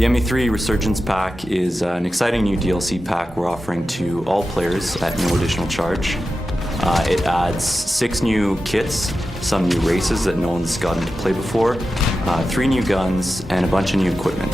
The ME3 Resurgence pack is an exciting new DLC pack we're offering to all players at no additional charge. It adds 6 new kits, some new races that no one's gotten to play before, 3 new guns, and a bunch of new equipment.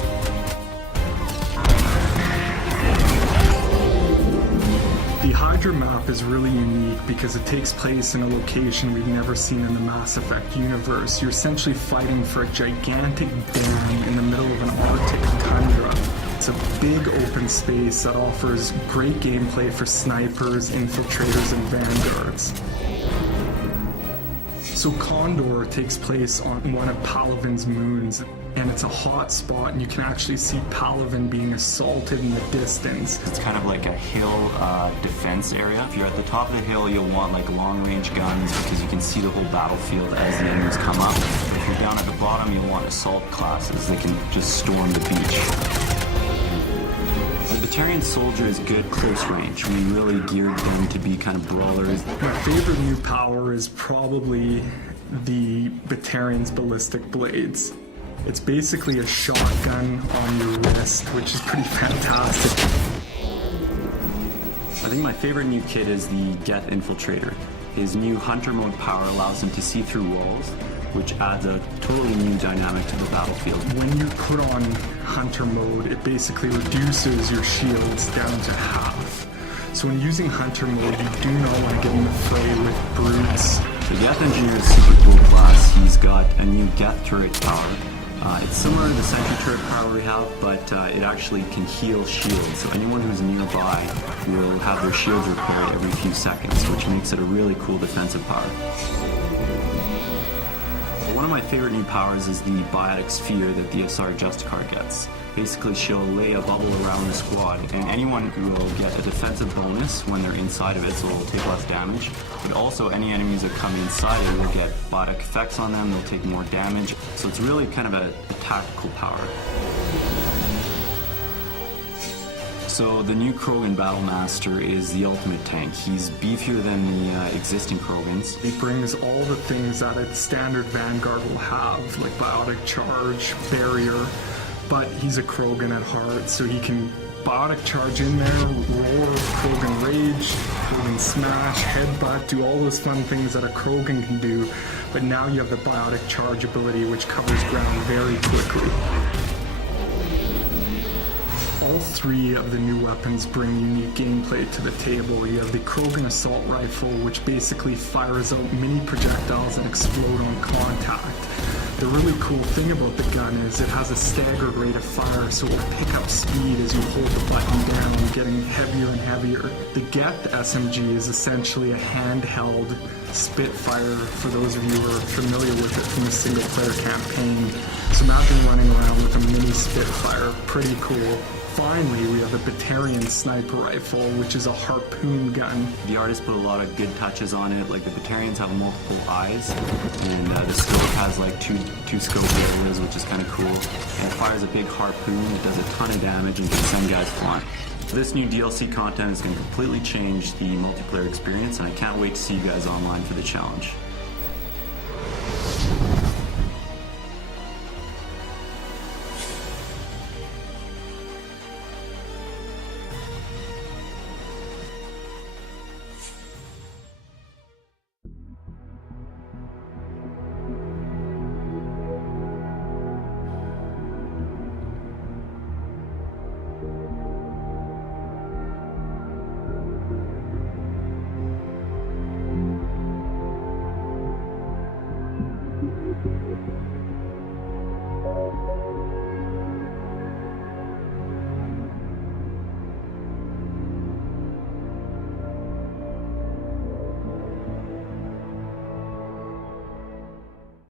The Hydra map is really unique because it takes place in a location we've never seen in the Mass Effect universe. You're essentially fighting for a gigantic dam in the middle of an Arctic tundra. It's a big open space that offers great gameplay for snipers, infiltrators, and vanguards. So Condor takes place on one of Palaven's moons, and it's a hot spot, and you can actually see Palaven being assaulted in the distance. It's kind of like a hill defense area. If you're at the top of the hill, you'll want like long-range guns because you can see the whole battlefield as the enemies come up. If you're down at the bottom, you'll want assault classes that can just storm the beach. The Batarian soldier is good close range. We really geared them to be kind of brawlers. My favorite new power is probably the Batarian's ballistic blades. It's basically a shotgun on your wrist, which is pretty fantastic. I think my favorite new kit is the Geth Infiltrator. His new hunter mode power allows him to see through walls, which adds a totally new dynamic to the battlefield. When you put on hunter mode, it basically reduces your shields down to half. So when using hunter mode, you do not want to get in the fray with brutes. The Geth Engineer is super cool class. He's got a new Geth turret power. It's similar to the sentry turret power we have, but it actually can heal shields. So anyone who's nearby will have their shields repaired every few seconds, which makes it a really cool defensive power. One of my favorite new powers is the biotic sphere that the SR Justicar gets. Basically, she'll lay a bubble around the squad, and anyone will get a defensive bonus when they're inside of it, so they'll take less damage. But also, any enemies that come inside it will get biotic effects on them, they'll take more damage. So it's really kind of a tactical power. So the new Krogan Battlemaster is the ultimate tank. He's beefier than the existing Krogans. He brings all the things that a standard Vanguard will have, like biotic charge, barrier, but he's a Krogan at heart, so he can biotic charge in there, roar, Krogan rage, Krogan smash, headbutt, do all those fun things that a Krogan can do, but now you have the biotic charge ability, which covers ground very quickly. All 3 of the new weapons bring unique gameplay to the table. You have the Krogan Assault Rifle, which basically fires out mini projectiles and explode on contact. The really cool thing about the gun is it has a staggered rate of fire, so it will pick up speed as you hold the button down, getting heavier and heavier. The Geth SMG is essentially a handheld Spitfire, for those of you who are familiar with it from the single-player campaign. So imagine running around with a mini Spitfire, pretty cool. Finally, we have the Batarian Sniper Rifle, which is a harpoon gun. The artist put a lot of good touches on it, like the Batarians have multiple eyes, and the scope has like two scope areas, which is kind of cool. And it fires a big harpoon, it does a ton of damage, and can send guys flying. This new DLC content is going to completely change the multiplayer experience, and I can't wait to see you guys online for the challenge.